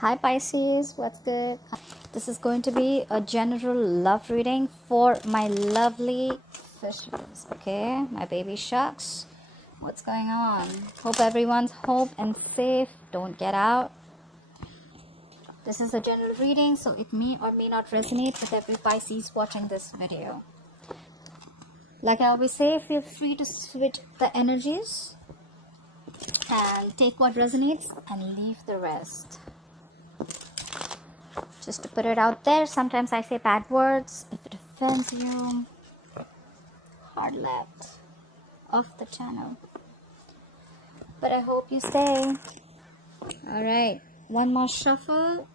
Hi Pisces, what's good? This is going to be a general love reading for my lovely fishes, okay? My baby sharks. What's going on? Hope everyone's home and safe. Don't get out. This is a general reading, so it may or may not resonate with every Pisces watching this video. Like I always say, feel free to switch the energies and take what resonates and leave the rest. Just to put it out there, sometimes I say bad words. If it offends you, hard left off the channel. But I hope you stay. Alright, one more shuffle.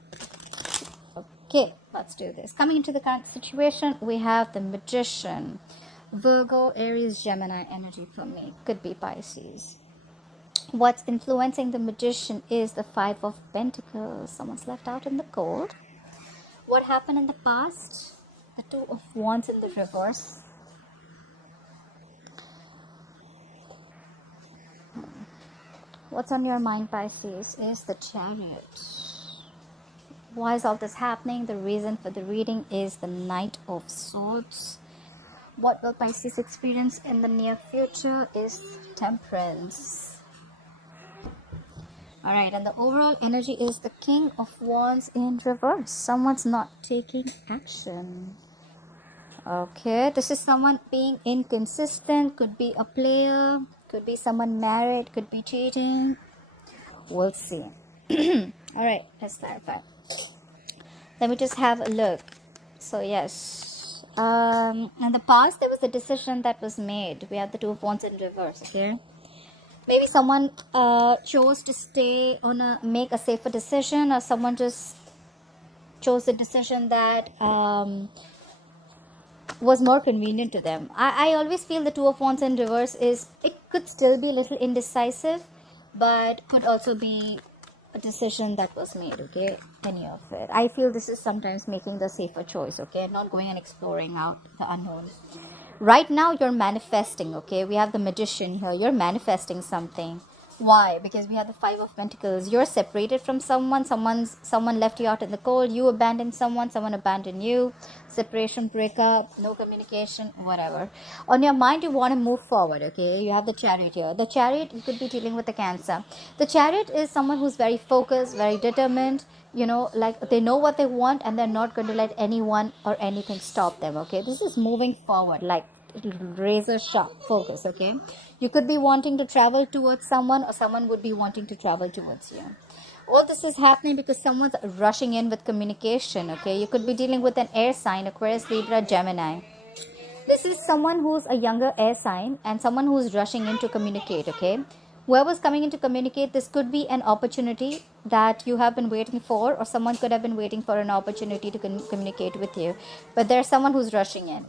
Okay, let's do this. Coming into the current situation, we have the Magician. Virgo, Aries, Gemini energy for me. Could be Pisces. What's influencing the Magician is the Five of Pentacles. Someone's left out in the cold. What happened in the past? The Two of Wands in the reverse. What's on your mind, Pisces, is the Chariot. Why is all this happening? The reason for the reading is the Knight of Swords. What will Pisces experience in the near future is Temperance. Alright, and the overall energy is the King of Wands in reverse. Someone's not taking action. Okay, this is someone being inconsistent. Could be a player, could be someone married, could be cheating. We'll see. Alright, let's clarify. Let me just have a look. So yes, in the past there was a decision that was made. We have the Two of Wands in reverse, okay? Maybe someone chose to stay on make a safer decision, or someone just chose a decision that was more convenient to them. I always feel the Two of Wands in reverse is, it could still be a little indecisive, but could also be a decision that was made, okay? Any of it. I feel this is sometimes making the safer choice, okay? Not going and exploring out the unknown. Right now you're manifesting, okay? We have the Magician here. You're manifesting something. Why? Because we have the Five of Pentacles. You're separated from someone. Someone left you out in the cold. You abandoned someone. Someone abandoned you. Separation, breakup, no communication, whatever. On your mind, you want to move forward, okay? You have the Chariot here. The Chariot, you could be dealing with the Cancer. The Chariot is someone who's very focused, very determined. You know, like they know what they want and they're not going to let anyone or anything stop them, okay? This is moving forward, like razor sharp focus, okay? You could be wanting to travel towards someone, or someone would be wanting to travel towards you. All this is happening because someone's rushing in with communication, okay? You could be dealing with an air sign, Aquarius, Libra, Gemini. This is someone who's a younger air sign and someone who's rushing in to communicate, okay? Whoever's coming in to communicate, this could be an opportunity that you have been waiting for, or someone could have been waiting for an opportunity to communicate with you, but there's someone who's rushing in.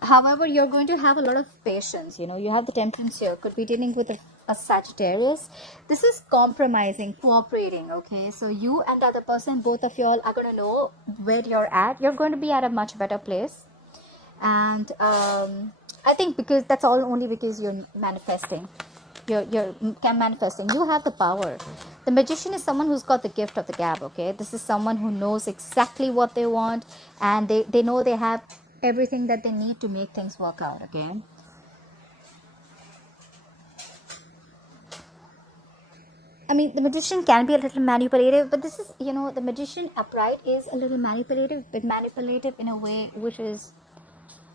However, you're going to have a lot of patience. You know, you have the Temperance here. Could be dealing with a Sagittarius. This is compromising, cooperating, okay? So you and the other person, both of y'all are going to know where you're at. You're going to be at a much better place. And I think because that's all only because you're manifesting. You're manifesting. You have the power. The Magician is someone who's got the gift of the gab, okay? This is someone who knows exactly what they want, and they know they have everything that they need to make things work out, okay? I mean, the Magician can be a little manipulative, but this is, you know, the Magician upright is a little manipulative, but manipulative in a way which is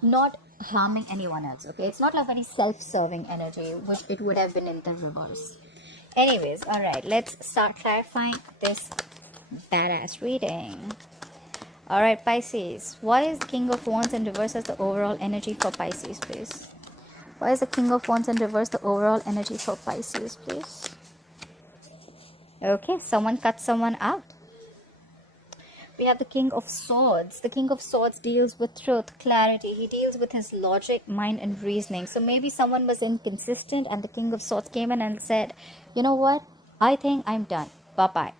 not harming anyone else, okay? It's not like very self-serving energy, which it would have been in the reverse. Anyways, all right, let's start clarifying this badass reading. All right, Pisces, what is the King of Wands in reverse as the overall energy for Pisces, please? Why is the King of Wands in reverse the overall energy for Pisces, please? Okay, someone cut someone out. We have the King of Swords. The King of Swords deals with truth, clarity. He deals with his logic, mind, and reasoning. So maybe someone was inconsistent and the King of Swords came in and said, you know what? I think I'm done. Bye-bye.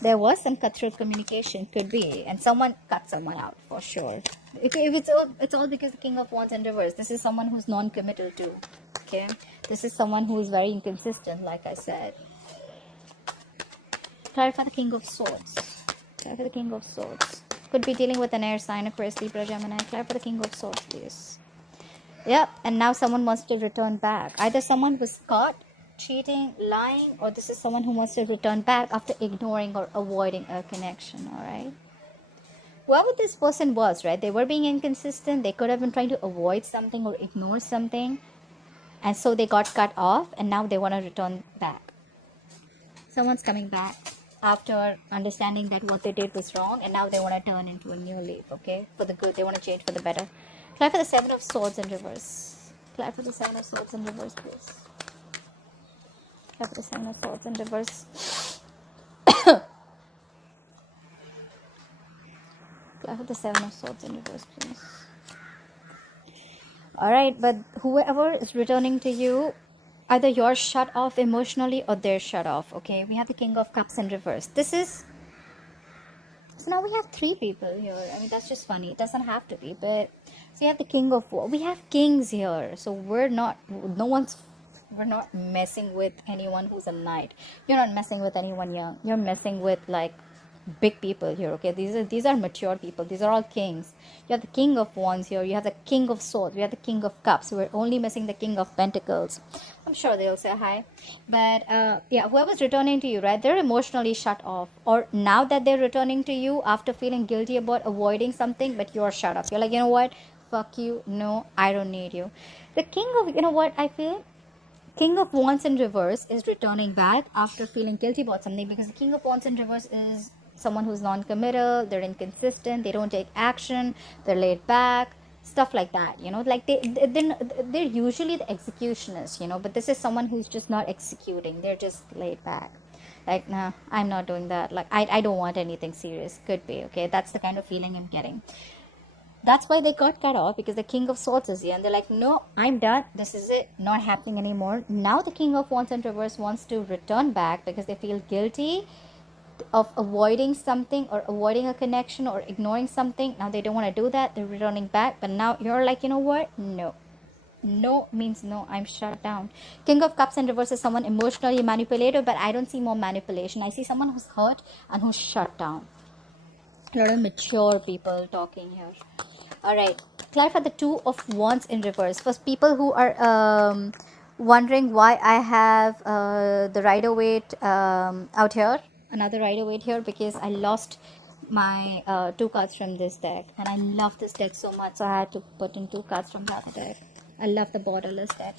There was some cutthroat communication, could be, and someone cut someone out for sure. If it's all because the King of Wands in reverse. This is someone who's non-committal too, okay? This is someone who is very inconsistent, like I said. Clarify the King of Swords. Clarify the King of Swords. Could be dealing with an air sign, Aquarius, Libra, Gemini. Clarify the King of Swords, please. Yep, and now someone wants to return back. Either someone was caught cheating, lying, or this is someone who wants to return back after ignoring or avoiding a connection, alright? Whoever this person was, right, they were being inconsistent. They could have been trying to avoid something or ignore something. And so they got cut off and now they want to return back. Someone's coming back after understanding that what they did was wrong, and now they want to turn into a new leaf, okay? For the good, they want to change for the better. Clarify the Seven of Swords in reverse. Clarify the Seven of Swords in reverse, please. Clarify the Seven of Swords in reverse. Clarify the Seven of Swords in reverse, please. Alright, but whoever is returning to you, either you're shut off emotionally or they're shut off, okay? We have the King of Cups in reverse. This is... So now we have 3 people here. I mean, that's just funny. It doesn't have to be, but... So you have the King of War. We have kings here. So we're not... We're not messing with anyone who's a knight. You're not messing with anyone young. You're messing with, like, big people here, okay? These are mature people. These are all kings. You have the King of Wands here. You have the King of Swords. We have the King of Cups. We're only missing the King of Pentacles. I'm sure they'll say hi. But yeah, whoever's returning to you, right, they're emotionally shut off. Or now that they're returning to you after feeling guilty about avoiding something, but you're shut off. You're like, you know what, fuck you, no, I don't need you. The King of, you know what, I feel King of Wands in reverse is returning back after feeling guilty about something, because the King of Wands in reverse is someone who's non-committal, they're inconsistent, they don't take action, they're laid back, stuff like that, you know, like they're usually the executionists, you know, but this is someone who's just not executing, they're just laid back, like, nah, I'm not doing that, like, I don't want anything serious, could be, okay, that's the kind of feeling I'm getting. That's why they got cut off, because the King of Swords is here, and they're like, no, I'm done, this is it, not happening anymore. Now the King of Wands in reverse wants to return back because they feel guilty of avoiding something or avoiding a connection or ignoring something. Now they don't want to do that, they're returning back, but now you're like, you know what, no means no, I'm shut down. King of Cups in reverse is someone emotionally manipulative, but I don't see more manipulation. I see someone who's hurt and who's shut down. A lot of mature people talking here. Alright, clarify the Two of Wands in reverse. For people who are wondering why I have the Rider-Waite out here, another Rider-Waite here, because I lost my 2 cards from this deck, and I love this deck so much, so I had to put in 2 cards from that deck. I love the borderless deck.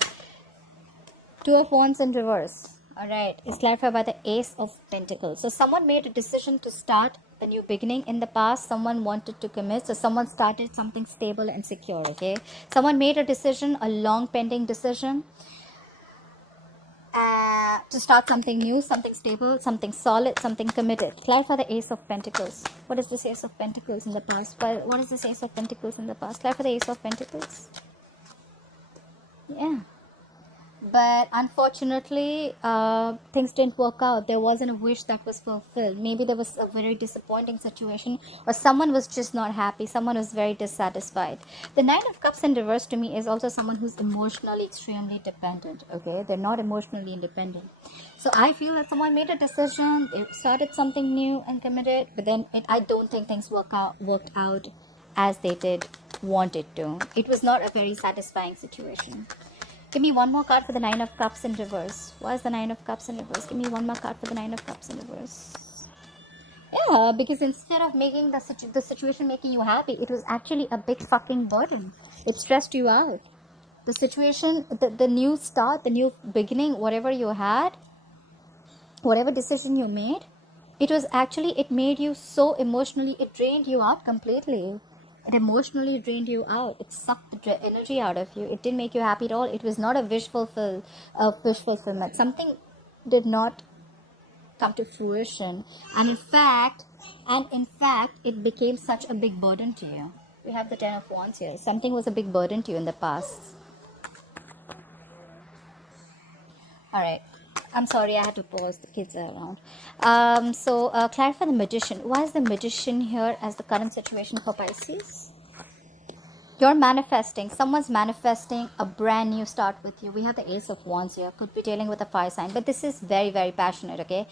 Two of Wands in reverse. Alright, is clarified by the Ace of Pentacles. So someone made a decision to start a new beginning in the past. Someone wanted to commit, so someone started something stable and secure, okay? Someone made a decision, a long pending decision, to start something new, something stable, something solid, something committed. Clarify the Ace of Pentacles. What is this Ace of Pentacles in the past? What is this Ace of Pentacles in the past? Clarify the Ace of Pentacles. Yeah. But unfortunately, things didn't work out. There wasn't a wish that was fulfilled. Maybe there was a very disappointing situation, or someone was just not happy. Someone was very dissatisfied. The Nine of Cups in reverse to me is also someone who's emotionally extremely dependent. Okay, they're not emotionally independent. So I feel that someone made a decision, they started something new and committed, but then I don't think things worked out as they did want it to. It was not a very satisfying situation. Give me one more card for the Nine of Cups in reverse. Why is the Nine of Cups in reverse? Give me one more card for the Nine of Cups in reverse. Yeah, because instead of making the situation making you happy, it was actually a big fucking burden. It stressed you out. The situation, the new start, the new beginning, whatever you had, whatever decision you made, it made you so emotionally, it drained you out completely. It emotionally drained you out. It sucked the energy out of you. It didn't make you happy at all. It was not a wish fulfillment. Something did not come to fruition. And in fact, it became such a big burden to you. We have the Ten of Wands here. Something was a big burden to you in the past. Alright. I'm sorry, I had to pause. The kids are around. Clarify the Magician. Why is the Magician here as the current situation for Pisces? You're manifesting. Someone's manifesting a brand new start with you. We have the Ace of Wands here. Could be dealing with a fire sign. But this is very, very passionate, okay?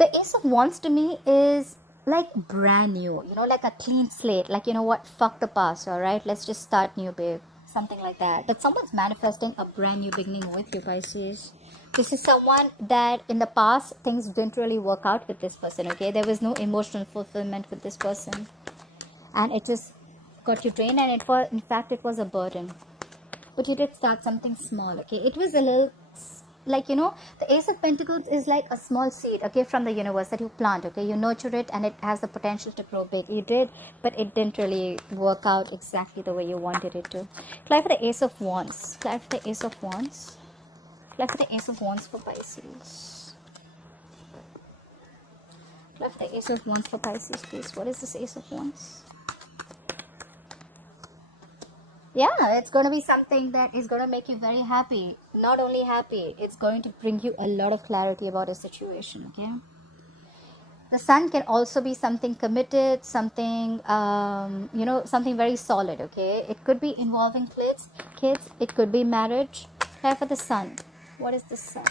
The Ace of Wands to me is like brand new, you know, like a clean slate. Like, you know what, fuck the past, all right? Let's just start new, babe. Something like that. But someone's manifesting a brand new beginning with you, Pisces. This is someone that in the past things didn't really work out with this person, okay? There was no emotional fulfillment with this person. And it just got you drained, and in fact, it was a burden. But you did start something small, okay? It was a little, like, you know, the Ace of Pentacles is like a small seed, okay, from the universe that you plant, okay? You nurture it and it has the potential to grow big. You did, but it didn't really work out exactly the way you wanted it to. Apply for the Ace of Wands. Apply for the Ace of Wands. Apply for the Ace of Wands for Pisces. Apply for the Ace of Wands for Pisces, please. What is this Ace of Wands? Yeah, it's going to be something that is going to make you very happy. Not only happy, it's going to bring you a lot of clarity about a situation, okay? The Sun can also be something committed, something, you know, something very solid, okay? It could be involving kids. It could be marriage. Try for the Sun. What is the Sun?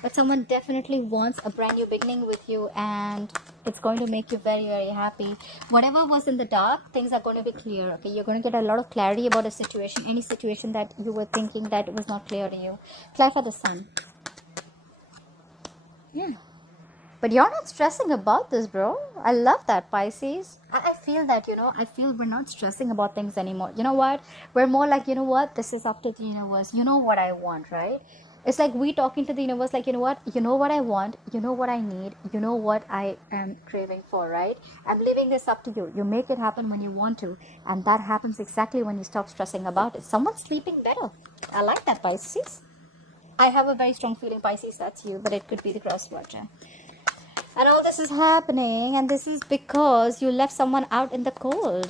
But someone definitely wants a brand new beginning with you, and it's going to make you very, very happy. Whatever was in the dark, things are going to be clear, okay? You're going to get a lot of clarity about a situation, any situation that you were thinking that was not clear to you. Apply for the Sun. Yeah. But you're not stressing about this, bro. I love that, Pisces. I feel that, you know, I feel we're not stressing about things anymore. You know what? We're more like, you know what? This is up to the universe. You know what I want, right? It's like we talking to the universe, like, you know what? You know what I want. You know what I need. You know what I am craving for, right? I'm leaving this up to you. You make it happen when you want to. And that happens exactly when you stop stressing about it. Someone's sleeping better. I like that, Pisces. I have a very strong feeling, Pisces, that's you. But it could be the cross watcher. And all this is happening, and this is because you left someone out in the cold.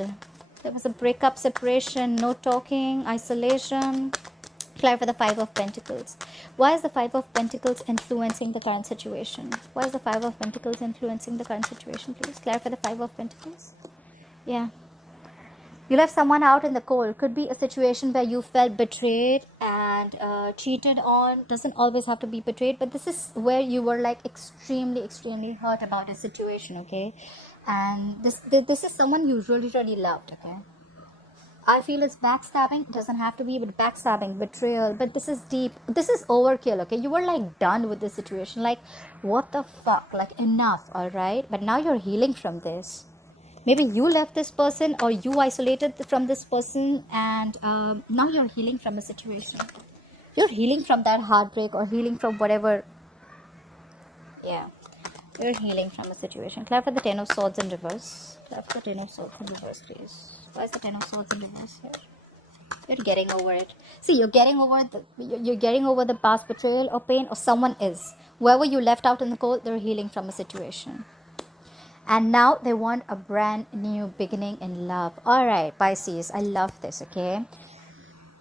There was a breakup, separation, no talking, isolation. Apply for the Five of Pentacles. Why is the Five of Pentacles influencing the current situation? Why is the Five of Pentacles influencing the current situation, please? Clarify the Five of Pentacles. Yeah. You left someone out in the cold. Could be a situation where you felt betrayed and cheated on. Doesn't always have to be betrayed, but this is where you were like extremely, extremely hurt about a situation, okay? And this is someone you really, really loved, okay? I feel it's backstabbing. It doesn't have to be, but backstabbing, betrayal. But this is deep. This is overkill, okay? You were like done with this situation. Like, what the fuck? Like, enough, all right? But now you're healing from this. Maybe you left this person or you isolated from this person, and now you're healing from a situation. You're healing from that heartbreak or healing from whatever. Yeah. You're healing from a situation. Clarify the Ten of Swords in reverse. Clarify the Ten of Swords in reverse, please. Why is the Ten of Swords in reverse here? You're getting over it. See, you're getting over the past betrayal or pain, or someone is. Whoever you left out in the cold, they're healing from a situation. And now they want a brand new beginning in love. Alright, Pisces, I love this, okay?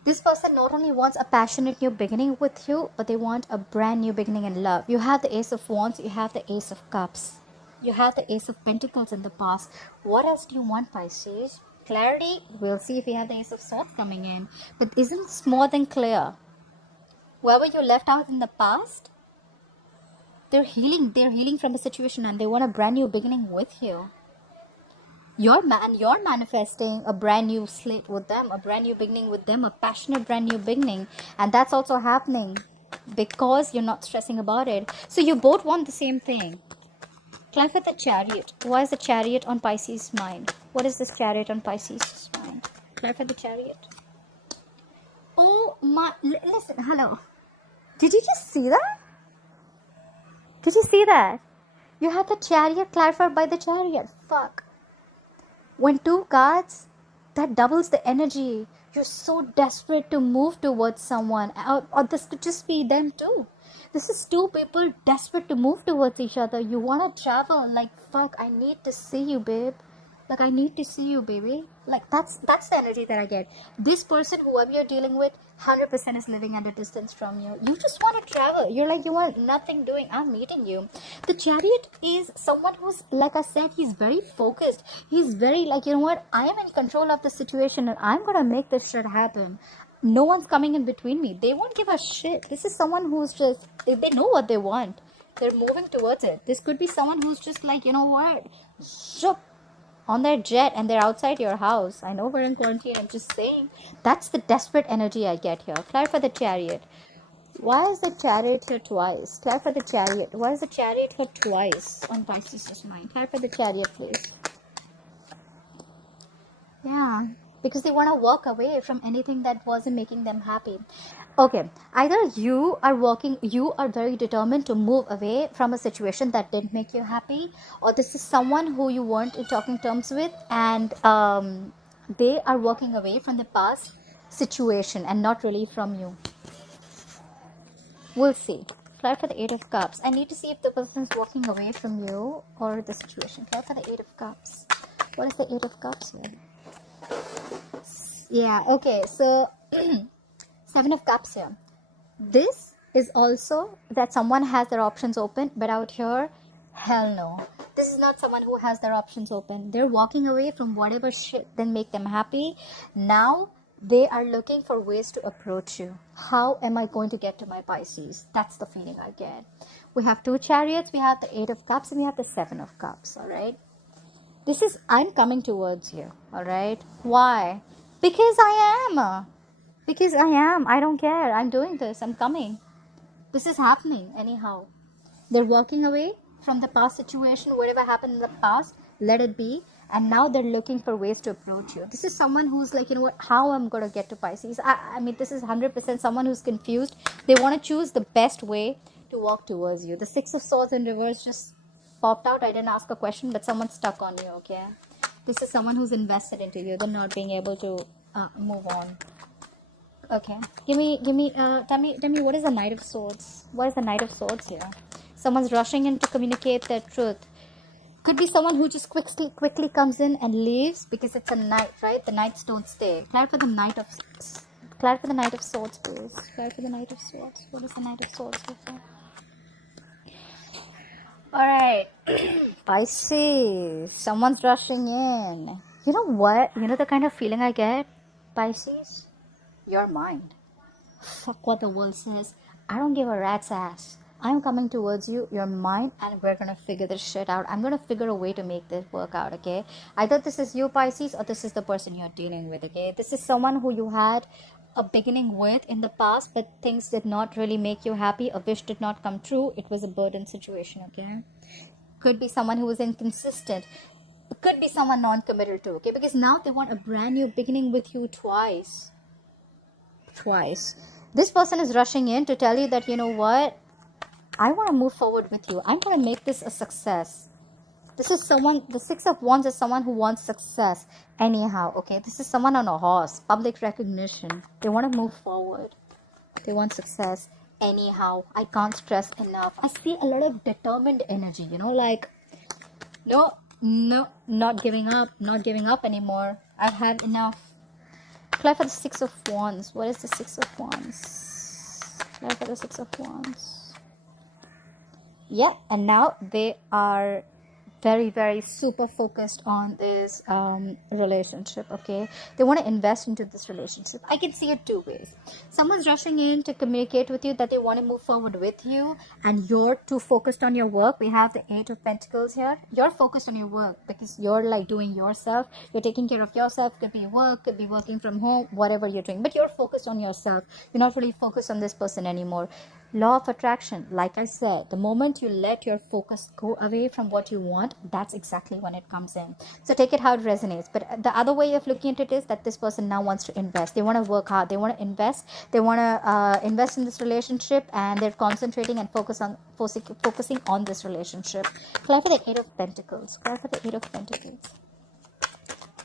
This person not only wants a passionate new beginning with you, but they want a brand new beginning in love. You have the Ace of Wands, you have the Ace of Cups. You have the Ace of Pentacles in the past. What else do you want, Pisces? Clarity? We'll see if we have the Ace of Swords coming in. But isn't this more than clear? Whoever you left out in the past, they're healing from a situation, and they want a brand new beginning with you. You're manifesting a brand new slate with them, a brand new beginning with them, a passionate brand new beginning. And that's also happening because you're not stressing about it. So you both want the same thing. Clarify the Chariot. Why is the Chariot on Pisces' mind? What is this Chariot on Pisces' mind? Clarify the Chariot. Oh my, listen, hello. Did you just see that? Did you see that? You had the Chariot clarified by the Chariot. Fuck. When two cards, that doubles the energy. You're so desperate to move towards someone. Or this could just be them too. This is two people desperate to move towards each other. You want to travel. Like, fuck, I need to see you, babe. Like, I need to see you, baby. Like, that's the energy that I get. This person, whoever you're dealing with, 100% is living at a distance from you. You just want to travel. You're like, you want nothing doing. I'm meeting you. The Chariot is someone who's, like I said, he's very focused. He's very like, you know what? I am in control of the situation, and I'm going to make this shit happen. No one's coming in between me. They won't give a shit. This is someone who's just, they know what they want. They're moving towards it. This could be someone who's just like, you know what, shook on their jet and they're outside your house. I know we're in quarantine, I'm just saying. That's the desperate energy I get here. Clarify the Chariot. Why is the Chariot here twice? Clarify the Chariot. Why is the Chariot here twice on Pisces' mind? Clarify the Chariot, please. Yeah, because they want to walk away from anything that wasn't making them happy. Okay, either you are very determined to move away from a situation that didn't make you happy, or this is someone who you weren't in talking terms with, and they are walking away from the past situation and not really from you. We'll see. Clarify the Eight of Cups. I need to see if the person is walking away from you or the situation. Clarify the Eight of Cups. What is the Eight of Cups here? Yeah, okay, so Seven of Cups here. This is also that someone has their options open, but out here, hell no. This is not someone who has their options open. They're walking away from whatever shit didn't make them happy. Now they are looking for ways to approach you. How am I going to get to my Pisces? That's the feeling I get. We have two Chariots, we have the Eight of Cups, and we have the Seven of Cups, all right? This is, I'm coming towards you, all right? Why? Because I am. Because I am. I don't care. I'm doing this. I'm coming. This is happening anyhow. They're walking away from the past situation. Whatever happened in the past, let it be. And now they're looking for ways to approach you. This is someone who's like, you know what, how I'm going to get to Pisces. I mean, this is 100% someone who's confused. They want to choose the best way to walk towards you. The Six of Swords in reverse just popped out. I didn't ask a question, but someone's stuck on you, okay? This is someone who's invested into you. They're not being able to move on. Okay, tell me, what is the Knight of Swords? What is the Knight of Swords here? Someone's rushing in to communicate their truth. Could be someone who just quickly comes in and leaves because it's a knight, right? The knights don't stay. Clarify the Knight of Swords, please. Clarify the Knight of Swords. What is the Knight of Swords here? Alright. Pisces. Someone's rushing in. You know what? You know the kind of feeling I get? Pisces? Your mind. Fuck what the world says. I don't give a rat's ass. I'm coming towards you, your mind, and we're gonna figure this shit out. I'm gonna figure a way to make this work out, okay? Either this is you, Pisces, or this is the person you're dealing with, okay? This is someone who you had a beginning with in the past, but things did not really make you happy. A wish did not come true. It was a burden situation, okay? Could be someone who was inconsistent. It could be someone non-committal too, okay? Because now they want a brand new beginning with you twice. This person is rushing in to tell you that, you know what, I want to move forward with you. I'm going to make this a success. This is someone, the Six of Wands is someone who wants success anyhow, okay? This is someone on a horse, public recognition. They want to move forward. They want success anyhow. I can't stress enough. I see a lot of determined energy, you know, like, no, not giving up anymore. I've had enough. Clarify the Six of Wands. What is the Six of Wands? Clarify the Six of Wands. Yeah, and now they are very, very super focused on this relationship, okay? They want to invest into this relationship. I can see it two ways. Someone's rushing in to communicate with you that they want to move forward with you, and you're too focused on your work. We have the Eight of Pentacles here. You're focused on your work because you're like doing yourself. You're taking care of yourself. Could be work, could be working from home, whatever you're doing. But you're focused on yourself. You're not really focused on this person anymore. Law of attraction, like I said, the moment you let your focus go away from what you want, that's exactly when it comes in. So take it how it resonates. But the other way of looking at it is that this person now wants to invest. They want to work hard. They want to invest. They want to invest in this relationship, and they're concentrating and focusing on this relationship. Clarify the Eight of Pentacles. Clarify the Eight of Pentacles.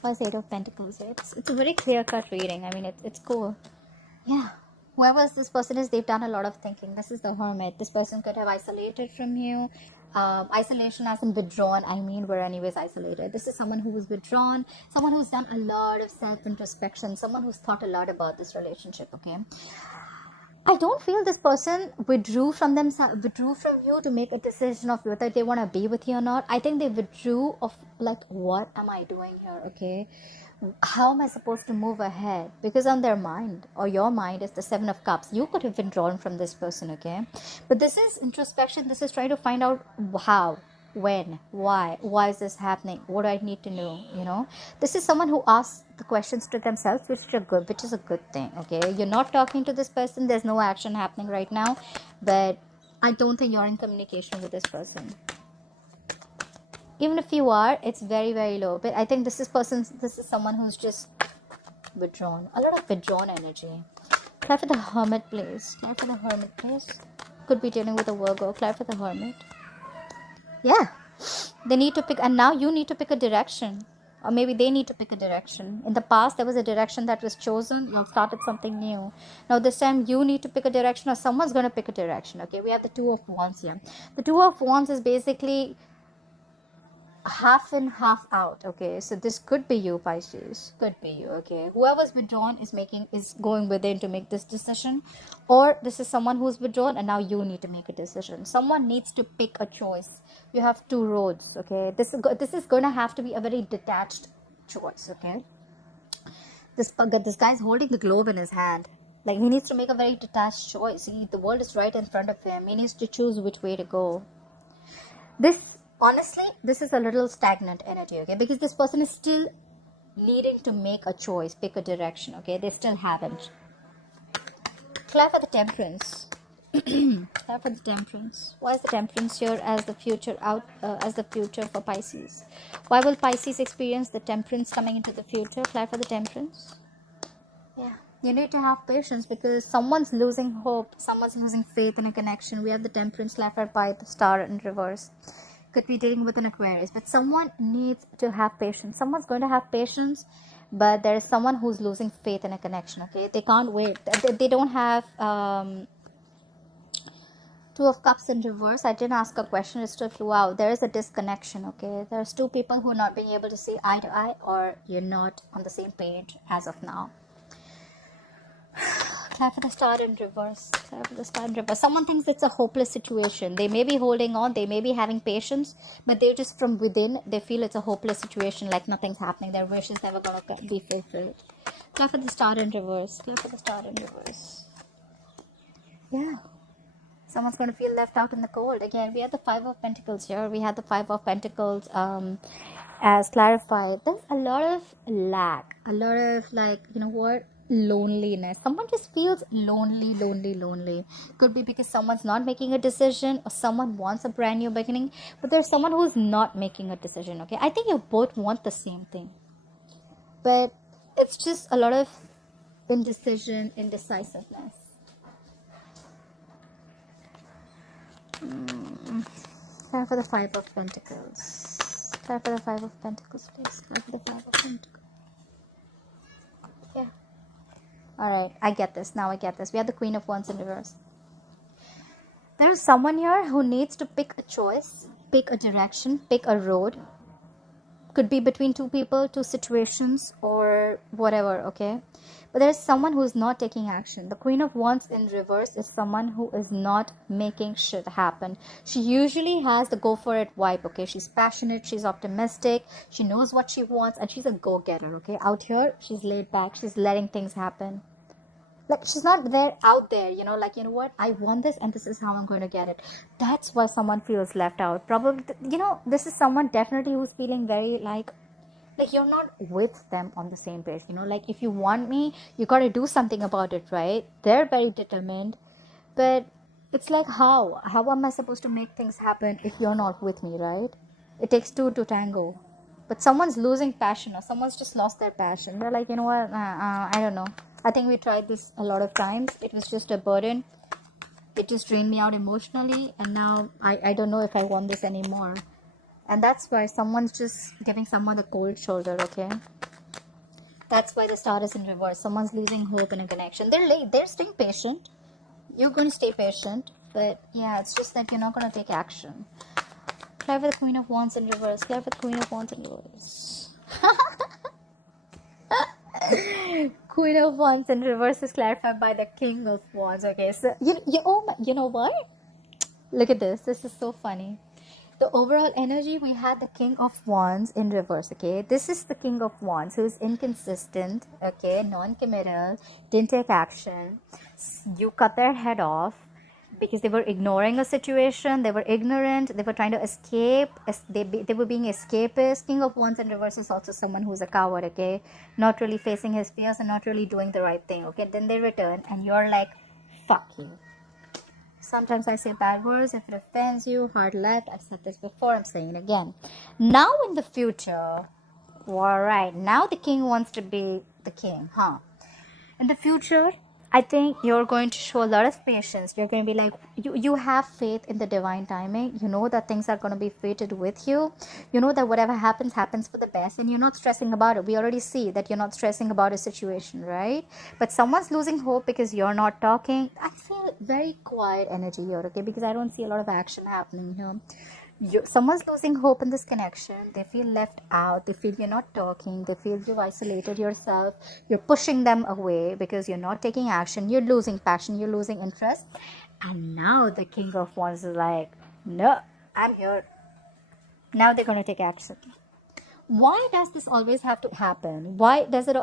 Why is the Eight of Pentacles? It's a very clear-cut reading. I mean, it's cool. Yeah. Whoever this person is, they've done a lot of thinking. This is the Hermit. This person could have isolated from you. Isolation as in withdrawn. I mean, we're anyways isolated. This is someone who is withdrawn. Someone who's done a lot of self-introspection. Someone who's thought a lot about this relationship, okay? I don't feel this person withdrew from you to make a decision of whether they want to be with you or not. I think they withdrew of like, what am I doing here? Okay, how am I supposed to move ahead? Because on their mind, or your mind, is the Seven of Cups. You could have withdrawn from this person, okay? But this is introspection. This is trying to find out how, when, why is this happening, what do I need to know, you know? This is someone who asks the questions to themselves, which is a good thing, okay? You're not talking to this person, there's no action happening right now, but I don't think you're in communication with this person. Even if you are, it's very, very low. But I think this is someone who's just withdrawn. A lot of withdrawn energy. Clear for the Hermit, please. Clear for the Hermit, please. Could be dealing with a Virgo. Clear for the Hermit. Yeah. They need to pick, and now you need to pick a direction. Or maybe they need to pick a direction. In the past, there was a direction that was chosen. You started something new. Now this time, you need to pick a direction, or someone's going to pick a direction. Okay, we have the Two of Wands here. The Two of Wands is basically half in, half out. Okay, so this could be you, Pisces. Could be you. Okay, whoever's withdrawn is going within to make this decision, or this is someone who's withdrawn and now you need to make a decision. Someone needs to pick a choice. You have two roads. Okay, this is going to have to be a very detached choice. Okay, this guy's holding the globe in his hand. Like, he needs to make a very detached choice. The world is right in front of him. He needs to choose which way to go. Honestly, this is a little stagnant energy, okay? Because this person is still needing to make a choice, pick a direction, okay? They still haven't. Clear for the Temperance. Clear for the Temperance. Why is the Temperance here as the future for Pisces? Why will Pisces experience the Temperance coming into the future? Clear for the Temperance. Yeah. You need to have patience because someone's losing hope. Someone's losing faith in a connection. We have the Temperance left by the Star in reverse. Could be dealing with an Aquarius, but someone needs to have patience. Someone's going to have patience, but there is someone who's losing faith in a connection. Okay, they can't wait. They don't have Two of Cups in reverse. I didn't ask a question, it still flew out. There is a disconnection. Okay, there's two people who are not being able to see eye to eye, or you're not on the same page as of now. Clear for the Star in reverse. Clear for the Star in reverse. Someone thinks it's a hopeless situation. They may be holding on, they may be having patience, but they're just from within, they feel it's a hopeless situation, like nothing's happening. Their wish is never going to be fulfilled. Clear for the Star in reverse. Clear for the Star in reverse. Yeah. Someone's going to feel left out in the cold. Again, we have the Five of Pentacles here. We had the Five of Pentacles as clarified. There's a lot of lack. A lot of, like, you know what? Loneliness. Someone just feels lonely. Could be because someone's not making a decision, or someone wants a brand new beginning, but there's someone who's not making a decision. Okay, I think you both want the same thing, but it's just a lot of indecisiveness. Clear for the Five of Pentacles. Clear for the Five of Pentacles, please. Clear for the Five of Pentacles. Yeah. Alright, I get this. Now I get this. We have the Queen of Wands in reverse. There is someone here who needs to pick a choice, pick a direction, pick a road. Could be between two people, two situations, or whatever, okay? But there's someone who's not taking action. The Queen of Wands in reverse is someone who is not making shit happen. She usually has the go for it vibe, okay? She's passionate, she's optimistic, she knows what she wants, and she's a go-getter, okay? Out here, she's laid back, she's letting things happen. Like, she's not there out there, you know, like, you know what, I want this and this is how I'm going to get it. That's why someone feels left out. Probably, you know, this is someone definitely who's feeling very like you're not with them on the same page, you know, like, if you want me, you got to do something about it, right? They're very determined, but it's like, how am I supposed to make things happen if you're not with me, right? It takes two to tango. But someone's losing passion, or someone's just lost their passion. They're like, you know what, I don't know. I think we tried this a lot of times. It was just a burden. It just drained me out emotionally. And now I don't know if I want this anymore. And that's why someone's just giving someone the cold shoulder, okay? That's why the Star is in reverse. Someone's losing hope in a connection. They're staying patient. You're going to stay patient. But yeah, it's just that you're not going to take action. Clear for the Queen of Wands in reverse. Clear for the Queen of Wands in reverse. Queen of Wands in reverse is clarified by the King of Wands. Okay, so you know what? Look at this. This is so funny. The overall energy, we had the King of Wands in reverse. Okay, this is the King of Wands who's inconsistent. Okay, non-committal, didn't take action. You cut their head off because they were ignoring a situation, they were ignorant, they were trying to escape, they were being escapist. King of Wands in reverse is also someone who's a coward, okay, not really facing his fears and not really doing the right thing, okay. Then they return and you're like, fuck you. Sometimes I say bad words if it offends you. Hard left. I've said this before, I'm saying it again. Now in the future, all right, now the king wants to be the king, huh? In the future, I think you're going to show a lot of patience. You're going to be like, you have faith in the divine timing. You know that things are going to be fated with you. You know that whatever happens, happens for the best. And you're not stressing about it. We already see that you're not stressing about a situation, right? But someone's losing hope because you're not talking. I feel very quiet energy here, okay? Because I don't see a lot of action happening here. Someone's losing hope in this connection. They feel left out. They feel you're not talking. They feel you've isolated yourself. You're pushing them away because you're not taking action. You're losing passion. You're losing interest. And now the King of Wands is like, no, I'm here. Now they're going to take action. Why does this always have to happen? Why does it,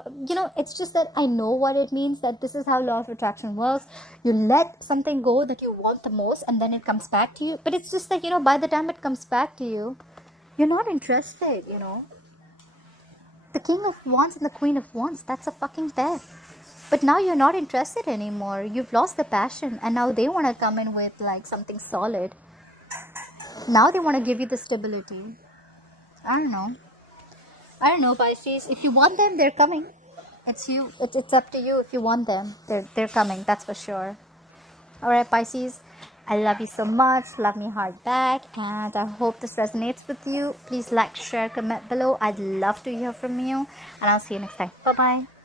it's just that I know what it means, that this is how law of attraction works. You let something go that you want the most and then it comes back to you. But it's just that, by the time it comes back to you, you're not interested, The King of Wands and the Queen of Wands, that's a fucking pair. But now you're not interested anymore. You've lost the passion and now they want to come in with like something solid. Now they want to give you the stability. I don't know, Pisces. If you want them, they're coming. It's you. It's up to you. If you want them, they're coming. That's for sure. All right, Pisces. I love you so much. Love me hard back. And I hope this resonates with you. Please like, share, comment below. I'd love to hear from you. And I'll see you next time. Bye-bye.